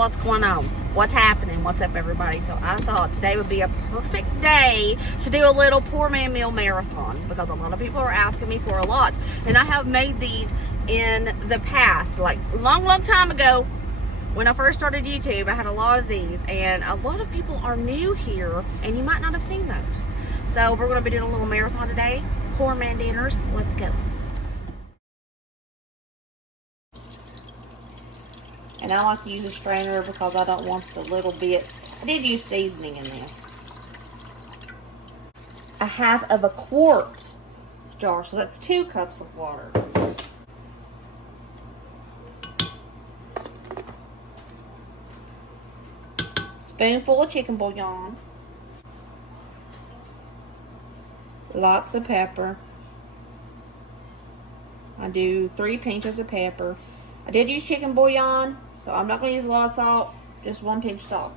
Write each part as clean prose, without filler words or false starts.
what's going on, what's happening, what's up everybody. So I thought today would be a perfect day to do a little poor man meal marathon, because a lot of people are asking me for a lot, and I have made these in the past, like long time ago. When I first started YouTube, I had a lot of these, and a lot of people are new here and you might not have seen those. So we're going to be doing a little marathon today, poor man dinners. Let's go. And I like to use a strainer because I don't want the little bits. I did use seasoning in this. A half of a quart jar, so that's 2 cups of water. Spoonful of chicken bouillon. Lots of pepper. I do 3 pinches of pepper. I did use chicken bouillon, so I'm not going to use a lot of salt, just 1 pinch of salt.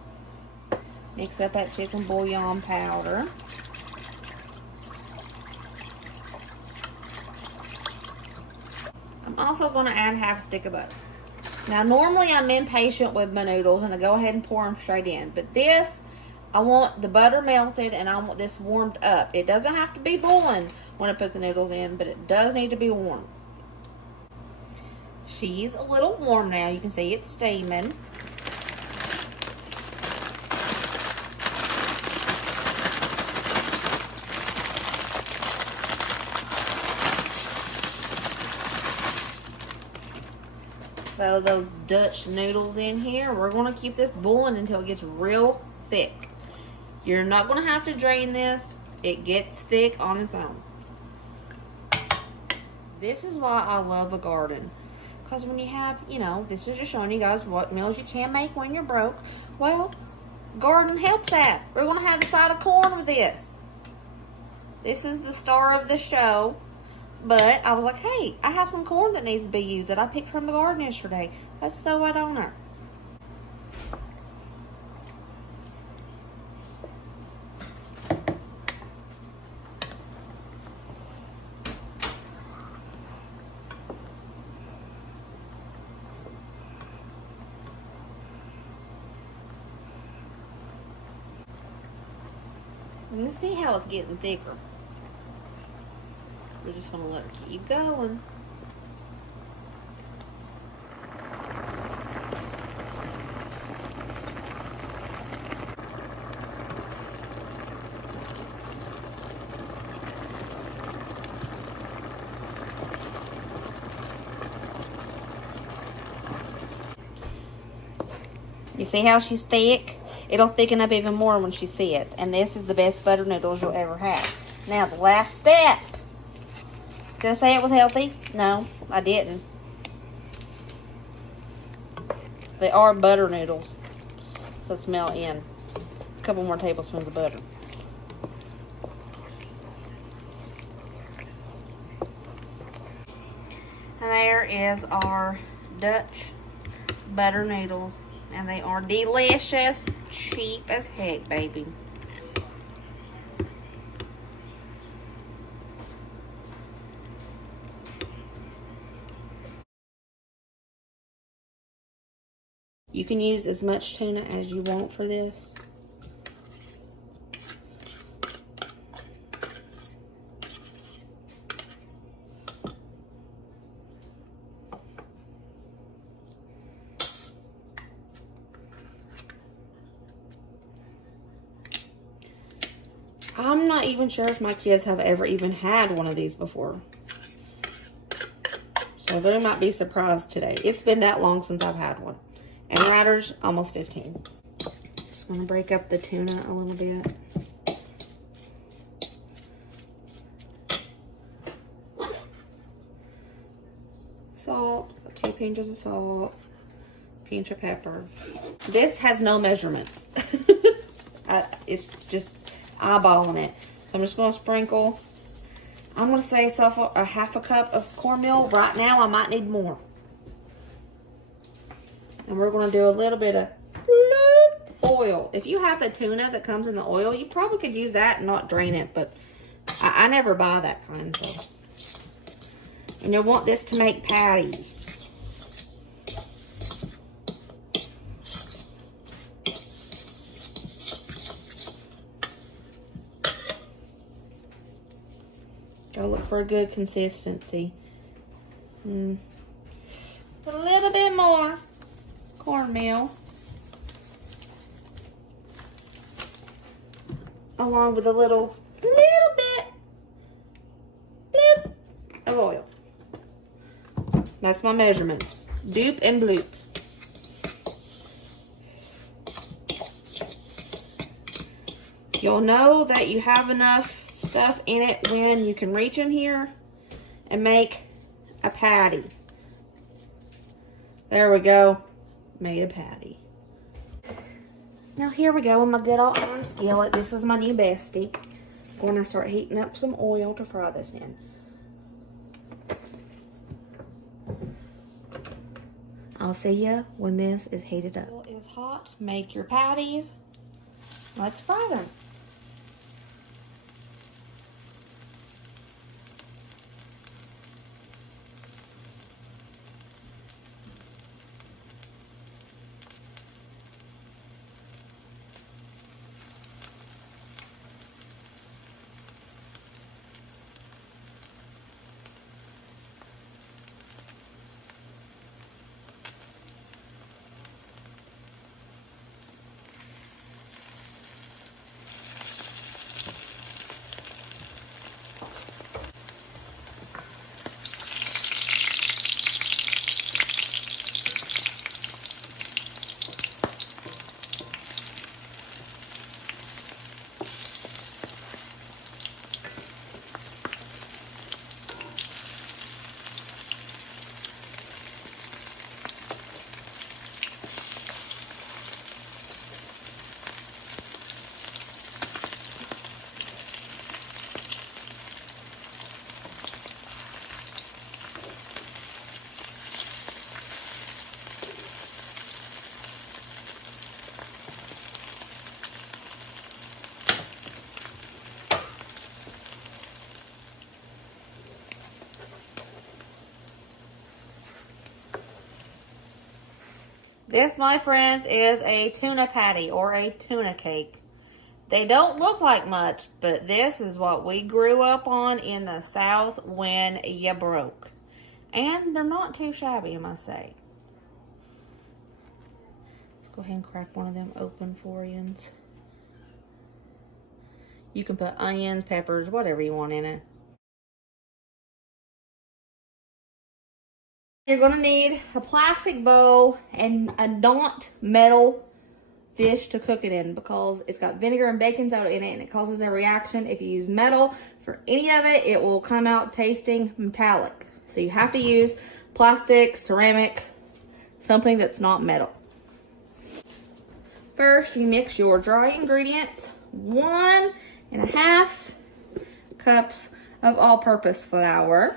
Mix up that chicken bouillon powder. I'm also going to add half a stick of butter. Now, normally I'm impatient with my noodles and I go ahead and pour them straight in. But this, I want the butter melted and I want this warmed up. It doesn't have to be boiling when I put the noodles in, but it does need to be warm. She's a little warm now. You can see it's steaming. So those Dutch noodles in here, we're going to keep this boiling until it gets real thick. You're not going to have to drain this. It gets thick on its own. This is why I love a garden. Because when you have, this is just showing you guys what meals you can make when you're broke. Well, garden helps that. We're going to have a side of corn with this. This is the star of the show. But I was like, hey, I have some corn that needs to be used that I picked from the garden yesterday. Let's throw it on her. Let's see how it's getting thicker. We're just going to let her keep going. You see how she's thick? It'll thicken up even more when she sits. And this is the best butter noodles you'll ever have. Now, the last step. Did I say it was healthy? No, I didn't. They are butter noodles. Let's melt in a couple more tablespoons of butter. And there is our Dutch butter noodles. And they are delicious, cheap as heck, baby. You can use as much tuna as you want for this. I'm not even sure if my kids have ever even had one of these before. So they might be surprised today. It's been that long since I've had one. And Ryder's almost 15. Just going to break up the tuna a little bit. Salt, 2 pinches of salt, pinch of pepper. This has no measurements. It's just eyeballing it. So I'm just going to sprinkle. I'm going to say a half a cup of cornmeal. Right now, I might need more. And we're going to do a little bit of oil. If you have the tuna that comes in the oil, you probably could use that and not drain it. But I never buy that kind. So. And you'll want this to make patties. Gotta look for a good consistency. Put a little bit more cornmeal. Along with a little bit bloop, of oil. That's my measurements. Doop and bloop. You'll know that you have enough stuff in it when you can reach in here and make a patty. There we go. Made a patty. Now here we go with my good old iron skillet. This is my new bestie. I'm going to start heating up some oil to fry this in. I'll see you when this is heated up. Oil is hot. Make your patties. Let's fry them. This, my friends, is a tuna patty or a tuna cake. They don't look like much, but this is what we grew up on in the South when you broke. And they're not too shabby, I must say. Let's go ahead and crack one of them open for you. You can put onions, peppers, whatever you want in it. You're going to need a plastic bowl and a not metal dish to cook it in because it's got vinegar and baking soda in it and it causes a reaction. If you use metal for any of it, it will come out tasting metallic. So you have to use plastic, ceramic, something that's not metal. First, you mix your dry ingredients. 1.5 cups of all-purpose flour.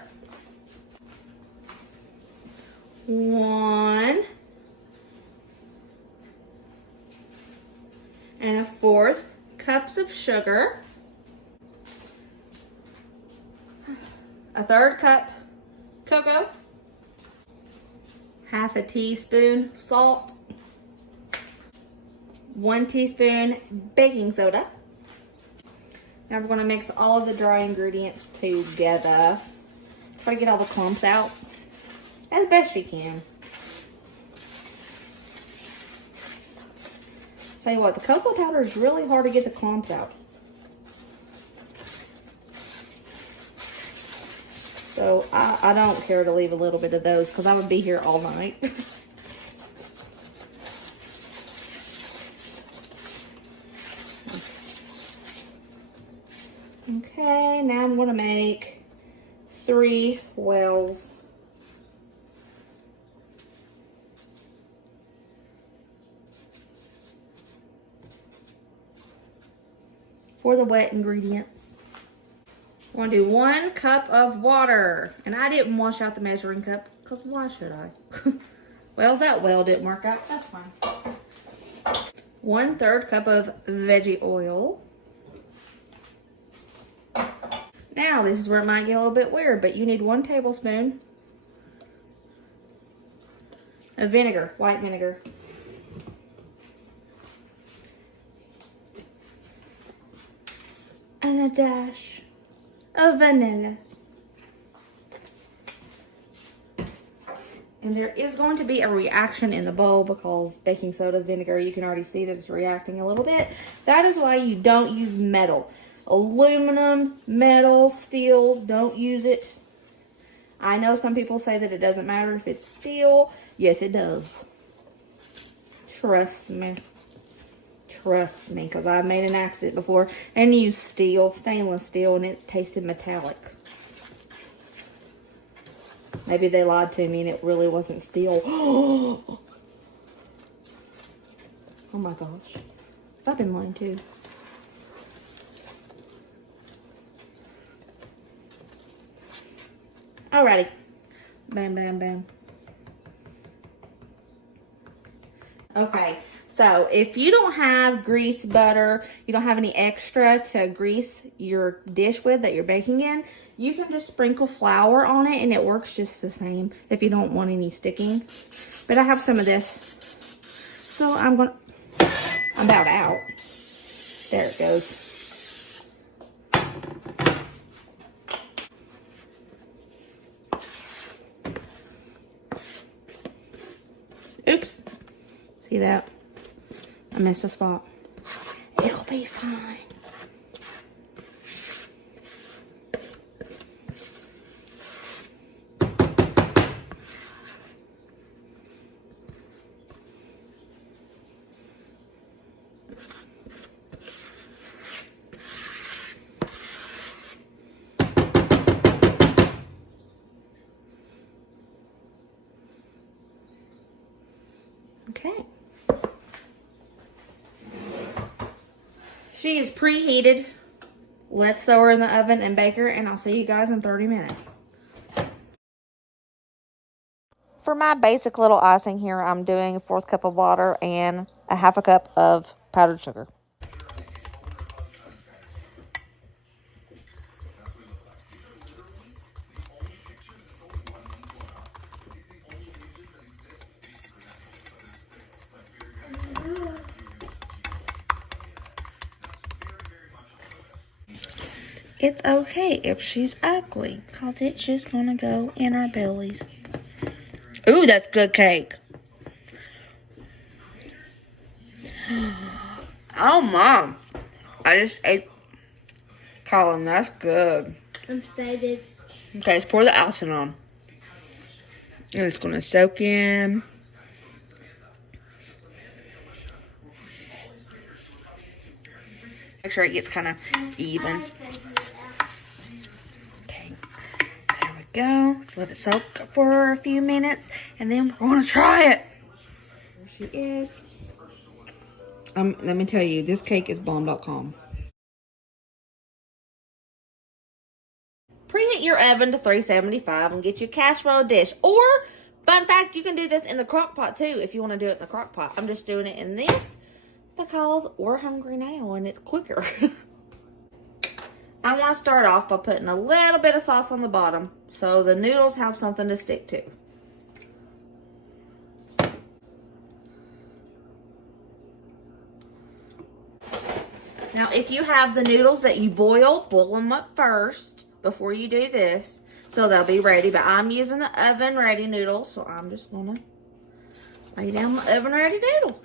1.25 cups of sugar. 1/3 cup cocoa. 1/2 teaspoon salt. 1 teaspoon baking soda. Now we're going to mix all of the dry ingredients together. Try to get all the clumps out as best you can. Tell you what, the cocoa powder is really hard to get the clumps out. So I don't care to leave a little bit of those because I would be here all night. Okay, now I'm going to make 3 wells. For the wet ingredients. I'm going to do 1 cup of water. And I didn't wash out the measuring cup because why should I? Well, that well didn't work out. That's fine. 1/3 cup of veggie oil. Now, this is where it might get a little bit weird, but you need 1 tablespoon of vinegar, white vinegar. And a dash of vanilla. And there is going to be a reaction in the bowl because baking soda, vinegar, you can already see that it's reacting a little bit. That is why you don't use metal. Aluminum, metal, steel, don't use it. I know some people say that it doesn't matter if it's steel. Yes, it does. Trust me. Trust me, because I've made an accident before and used steel, stainless steel, and it tasted metallic. Maybe they lied to me and it really wasn't steel. Oh my gosh. I've been lying too. Alrighty. Bam, bam, bam. Okay, so if you don't have grease butter, you don't have any extra to grease your dish with that you're baking in, you can just sprinkle flour on it and it works just the same if you don't want any sticking. But I have some of this. So I'm about out. There it goes. Oops. See that? I missed a spot. It'll be fine. Okay. She is preheated. Let's throw her in the oven and bake her, and I'll see you guys in 30 minutes. For my basic little icing here, I'm doing a 1/4 cup of water and a 1/2 cup of powdered sugar. It's okay if she's ugly, because it's just going to go in our bellies. Ooh, that's good cake. Oh, Mom. I just ate Colin. That's good. I'm excited. Okay, let's pour the icing on. And it's going to soak in. Make sure it gets kind of even. Okay, there we go. Let's let it soak for a few minutes, and then we're going to try it. There she is. Let me tell you, this cake is bomb.com. Preheat your oven to 375 and get your casserole dish. Or, fun fact, you can do this in the Crockpot too if you want to do it in the Crockpot. I'm just doing it in this because we're hungry now and it's quicker. I want to start off by putting a little bit of sauce on the bottom so the noodles have something to stick to. Now, if you have the noodles that you boil them up first before you do this, so they'll be ready. But I'm using the oven ready noodles, so I'm just gonna lay down the oven ready noodle.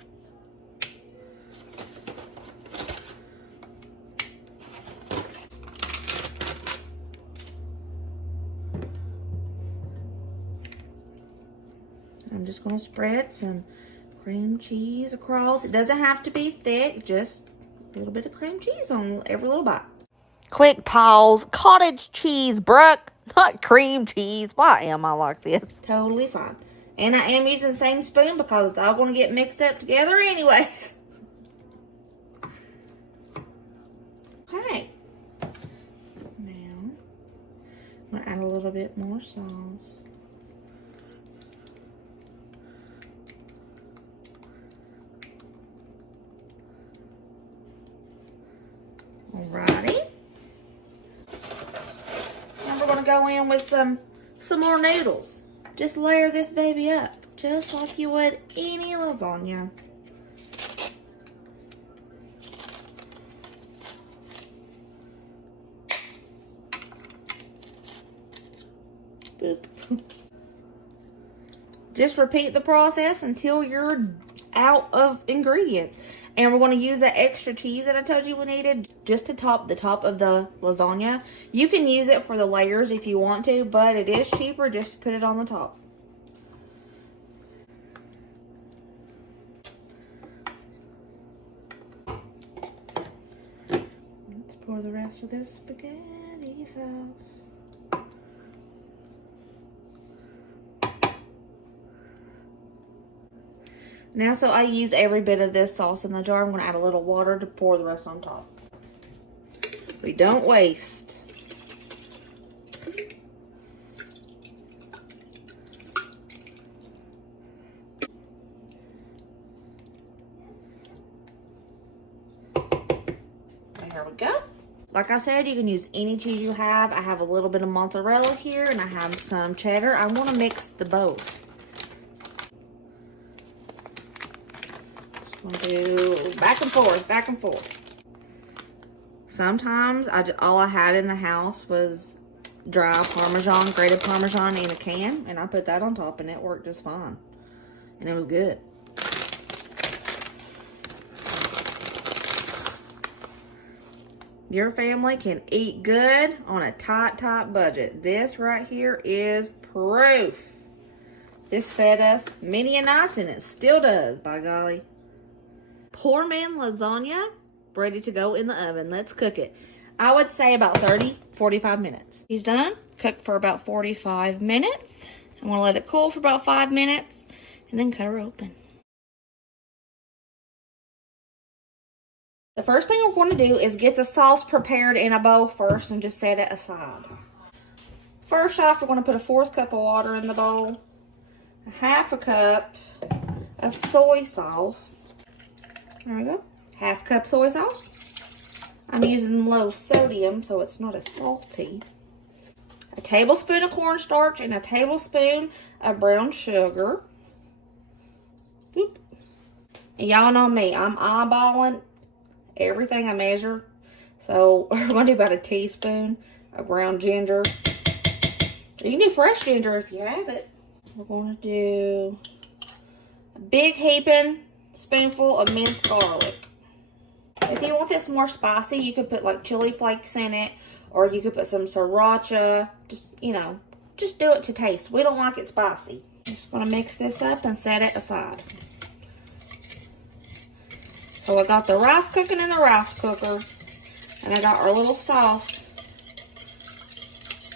I'm just gonna spread some cream cheese across. It doesn't have to be thick, just a little bit of cream cheese on every little bite. Quick pause. Cottage cheese, Brooke, not cream cheese. Why am I like this? Totally fine. And I am using the same spoon because it's all going to get mixed up together anyways. Okay. Now, I'm going to add a little bit more sauce. Alrighty. Now we're gonna go in with some more noodles. Just layer this baby up, just like you would any lasagna. Boop. Just repeat the process until you're out of ingredients. And we're going to use that extra cheese that I told you we needed just to top the top of the lasagna. You can use it for the layers if you want to, but it is cheaper just to put it on the top. Let's pour the rest of this spaghetti sauce. Now, so I use every bit of this sauce in the jar. I'm going to add a little water to pour the rest on top. We don't waste. There we go. Like I said, you can use any cheese you have. I have a little bit of mozzarella here, and I have some cheddar. I want to mix the both. We'll do back and forth, back and forth. Sometimes all I had in the house was dry Parmesan, grated Parmesan in a can, and I put that on top, and it worked just fine. And it was good. Your family can eat good on a tight budget. This right here is proof. This fed us many a nights, and it still does, by golly. Poor man lasagna, ready to go in the oven. Let's cook it. I would say about 30-45 minutes. He's done. Cooked for about 45 minutes. I'm going to let it cool for about 5 minutes and then cut her open. The first thing we're going to do is get the sauce prepared in a bowl first and just set it aside. First off, we're going to put a 1/4 cup of water in the bowl, a 1/2 cup of soy sauce. There we go. 1/2 cup soy sauce. I'm using low sodium, so it's not as salty. A tablespoon of cornstarch and a tablespoon of brown sugar. Boop. And y'all know me. I'm eyeballing everything I measure. So we're going to do about a teaspoon of ground ginger. You can do fresh ginger if you have it. We're going to do a big heaping spoonful of minced garlic. If you want this more spicy, you could put like chili flakes in it, or you could put some sriracha. Just, you know, just do it to taste. We don't like it spicy. Just want to mix this up and set it aside. So I got the rice cooking in the rice cooker, and I got our little sauce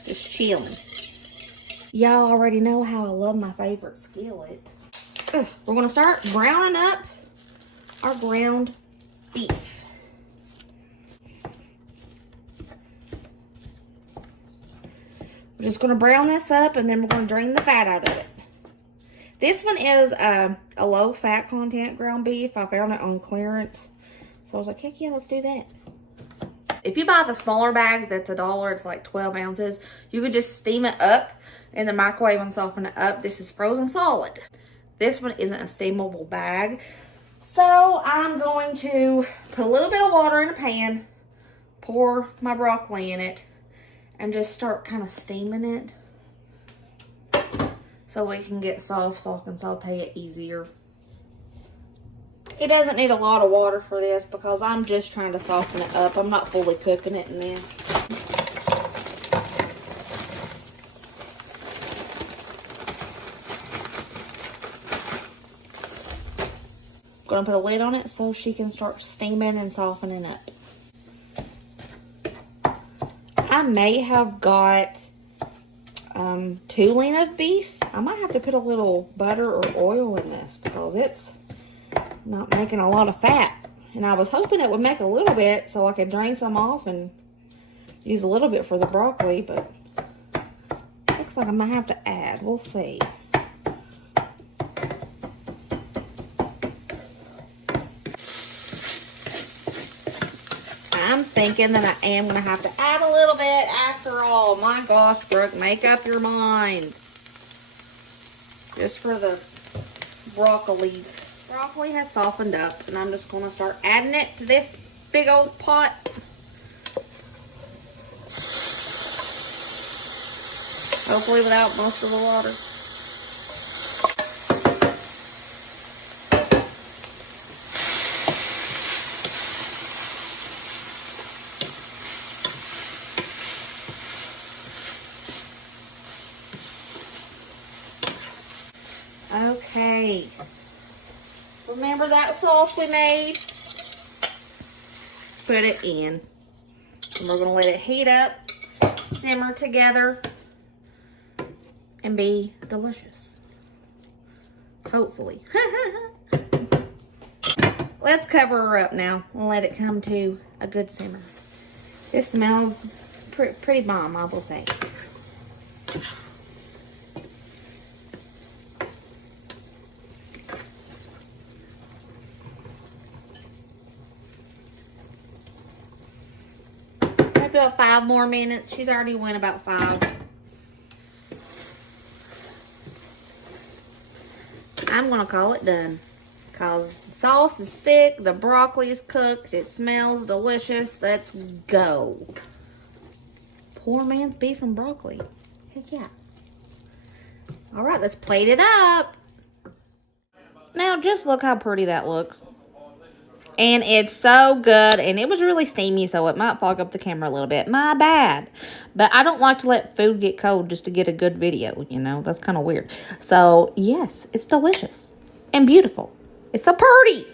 just chilling. Y'all already know how I love my favorite skillet. We're going to start browning up our ground beef. We're just going to brown this up, and then we're going to drain the fat out of it. This one is a low fat content ground beef. I found it on clearance. So I was like, heck yeah, let's do that. If you buy the smaller bag that's $1, it's like 12 ounces. You could just steam it up in the microwave and soften it up. This is frozen solid. This one isn't a steamable bag. So I'm going to put a little bit of water in a pan, pour my broccoli in it, and just start kind of steaming it so we can get soft so I can saute it easier. It doesn't need a lot of water for this because I'm just trying to soften it up. I'm not fully cooking it in this. I'm going to put a lid on it so she can start steaming and softening up. I may have got 2 lean of beef. I might have to put a little butter or oil in this because it's not making a lot of fat. And I was hoping it would make a little bit so I could drain some off and use a little bit for the broccoli, but looks like I might have to add. We'll see. I'm thinking that I am going to have to add a little bit after all. My gosh, Brooke, make up your mind. Just for the broccoli. Broccoli has softened up, and I'm just going to start adding it to this big old pot. Hopefully without most of the water. Okay. Remember that sauce we made? Put it in. And we're going to let it heat up, simmer together, and be delicious. Hopefully. Let's cover her up now and let it come to a good simmer. This smells pretty bomb, I will say. About 5 more minutes. She's already went about 5. I'm gonna call it done because the sauce is thick, the broccoli is cooked, it smells delicious. Let's go. Poor man's beef and broccoli. Heck yeah. All right, let's plate it up. Now just look how pretty that looks. And it's so good. And it was really steamy, so it might fog up the camera a little bit. My bad. But I don't like to let food get cold just to get a good video, you know. That's kind of weird. So, yes, it's delicious and beautiful. It's so pretty.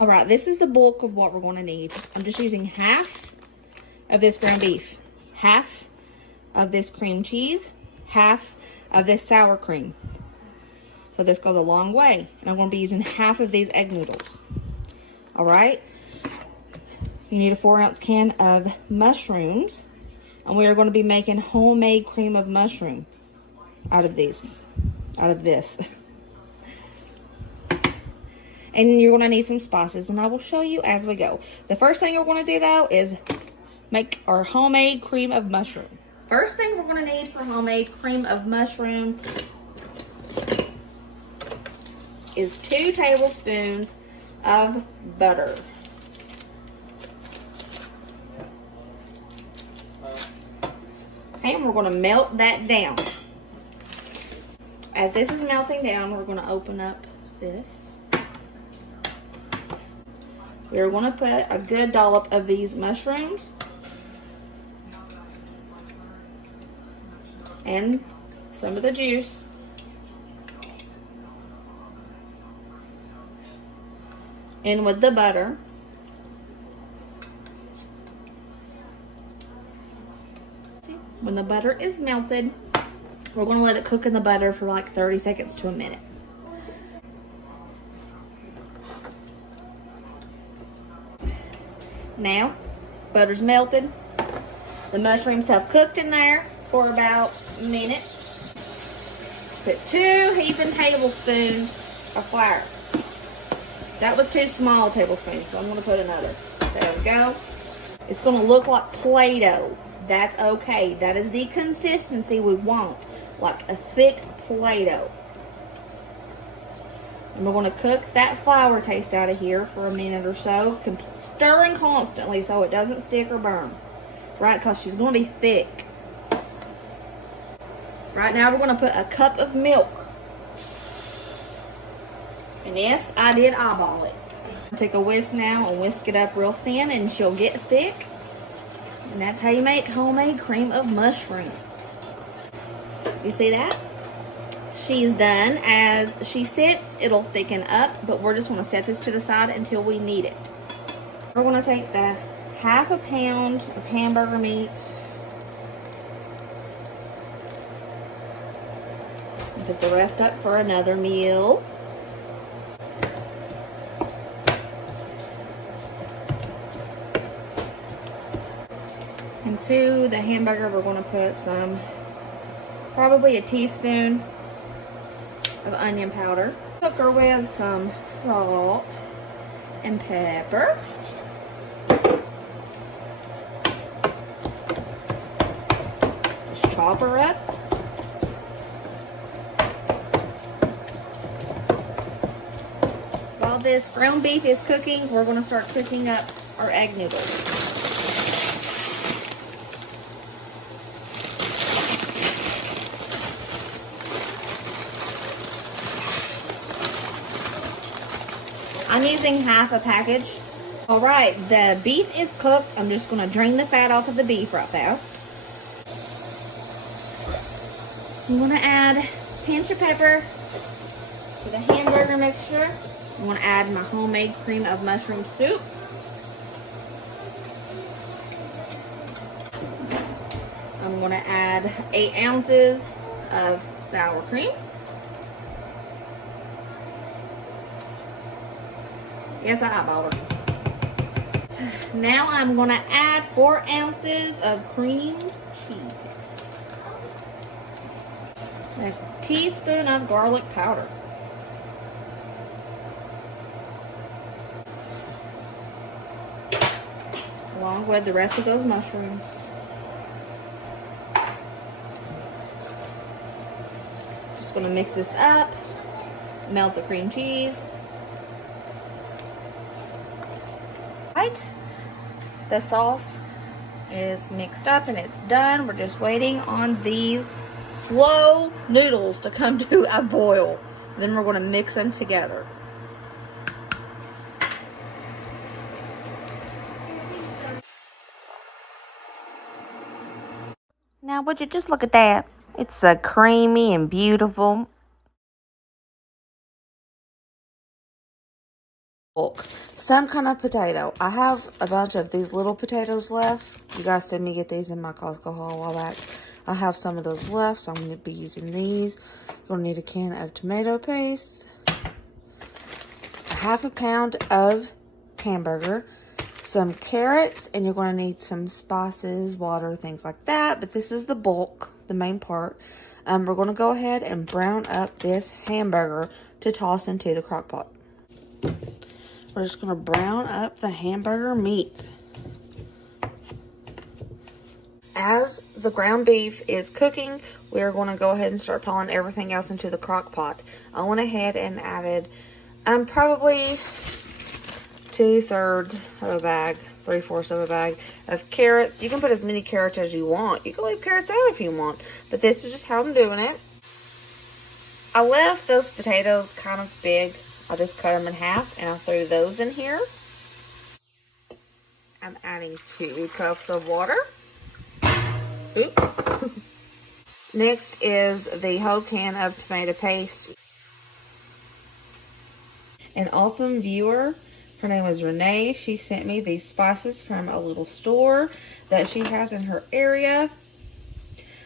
All right, this is the bulk of what we're going to need. I'm just using half of this ground beef, half of this cream cheese, half of this sour cream. So this goes a long way. And I'm going to be using half of these egg noodles. All right. You need a 4-ounce can of mushrooms. And we are going to be making homemade cream of mushroom out of this. And you're going to need some spices. And I will show you as we go. The first thing we're going to do, though, is make our homemade cream of mushroom. First thing we're going to need for homemade cream of mushroom is 2 tablespoons of butter. And we're going to melt that down. As this is melting down, we're going to open up this. We're going to put a good dollop of these mushrooms and some of the juice. In with the butter. When the butter is melted, we're going to let it cook in the butter for like 30 seconds to a minute. Now, butter's melted. The mushrooms have cooked in there for about a minute. Put 2 heaping tablespoons of flour. That was 2 small tablespoons, so I'm going to put another. There we go. It's going to look like Play-Doh. That's okay. That is the consistency we want, like a thick Play-Doh. And we're going to cook that flour taste out of here for a minute or so, stirring constantly so it doesn't stick or burn. Right, because she's going to be thick. Right now we're going to put a cup of milk. And yes, I did eyeball it. Take a whisk now and whisk it up real thin and she'll get thick. And that's how you make homemade cream of mushroom. You see that? She's done. As she sits, it'll thicken up, but we're just going to set this to the side until we need it. We're going to take the half a pound of hamburger meat and put the rest up for another meal. To the hamburger, we're going to put some, probably a teaspoon of onion powder. Cook her with some salt and pepper. Just chop her up. While this ground beef is cooking, we're going to start cooking up our egg noodles. I'm using half a package. All right, the beef is cooked. I'm just gonna drain the fat off of the beef right fast. I'm gonna add a pinch of pepper to the hamburger mixture. I'm gonna add my homemade cream of mushroom soup. I'm gonna add 8 ounces of sour cream. Yes, I eyeballed her. Now I'm gonna add 4 ounces of cream cheese. A teaspoon of garlic powder. Along with the rest of those mushrooms. Just gonna mix this up. Melt the cream cheese. Right, the sauce is mixed up and it's done. We're just waiting on these slow noodles to come to a boil. Then we're going to mix them together. Now would you just look at that? It's creamy and beautiful. Some kind of potato. I have a bunch of these little potatoes left. You guys sent me get these in my Costco haul a while back. I have some of those left, so I'm going to be using these. You're going to need a can of tomato paste, a half a pound of hamburger, some carrots, and you're going to need some spices, water, things like that. But this is the bulk, the main part. We're going to go ahead and brown up this hamburger to toss into the crock pot. We're just going to brown up the hamburger meat. As the ground beef is cooking, we're going to go ahead and start pulling everything else into the crock pot. I went ahead and added probably 2/3 of a bag, 3/4 of a bag of carrots. You can put as many carrots as you want. You can leave carrots out if you want, but this is just how I'm doing it. I left those potatoes kind of big. I just cut them in half and I threw those in here. I'm adding 2 cups of water. Oops. Next is the whole can of tomato paste. An awesome viewer, her name was Renee. She sent me these spices from a little store that she has in her area.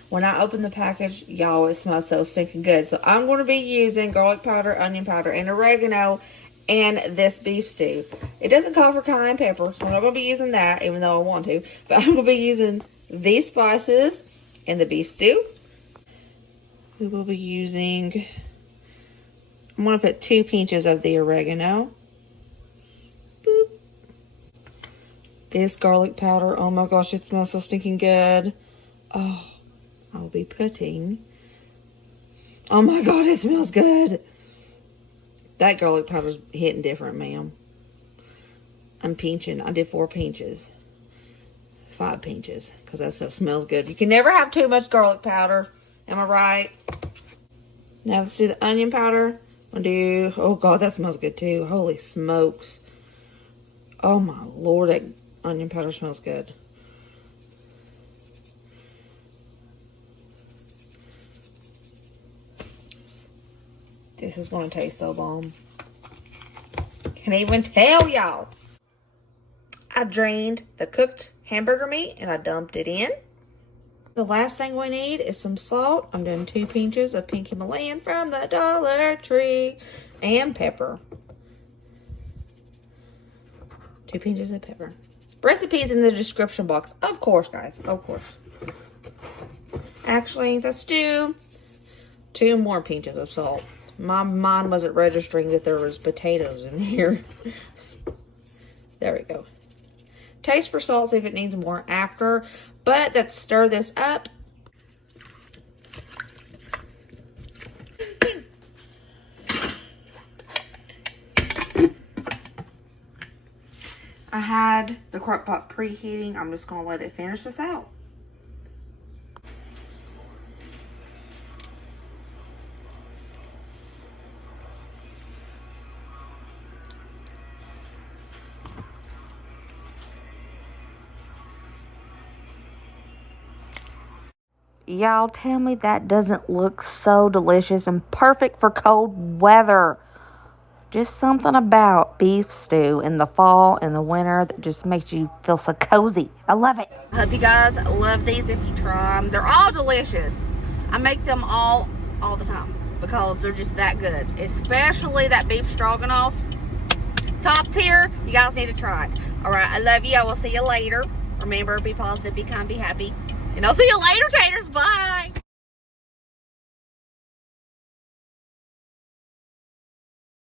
When I opened the package, y'all, it smells so stinking good. So I'm going to be using garlic powder, onion powder, and oregano and this beef stew. It doesn't call for cayenne pepper, so I'm not going to be using that, even though I want to. But I'm going to be using these spices and the beef stew. We will be using, I'm going to put 2 pinches of the oregano. Boop. This garlic powder, oh my gosh, it smells so stinking good. Oh, I'll be putting, oh my god, it smells good. That garlic powder's hitting different, ma'am. I'm pinching. I did 4 pinches. 5 pinches, because that stuff smells good. You can never have too much garlic powder. Am I right? Now let's do the onion powder. I'll do, oh god, that smells good too. Holy smokes. Oh my lord, that onion powder smells good. This is going to taste so bomb. Can't even tell y'all. I drained the cooked hamburger meat and I dumped it in. The last thing we need is some salt. I'm doing 2 pinches of pink Himalayan from the Dollar Tree. And pepper. 2 pinches of pepper. Recipes in the description box. Of course, guys. Of course. Actually, let's do 2 more pinches of salt. My mind wasn't registering that there was potatoes in here. There we go. Taste for salt, see if it needs more after. But let's stir this up. I had the crock pot preheating. I'm just going to let it finish this out. Y'all tell me that doesn't look so delicious and perfect for cold weather. Just something about beef stew in the fall and the winter that just makes you feel so cozy. I love it. I hope you guys love these if you try them. They're all delicious. I make them all the time because they're just that good. Especially that beef stroganoff. Top tier. You guys need to try it. All right, I love you. I will see you later. Remember, be positive, be kind, be happy. And I'll see you later, taters. Bye.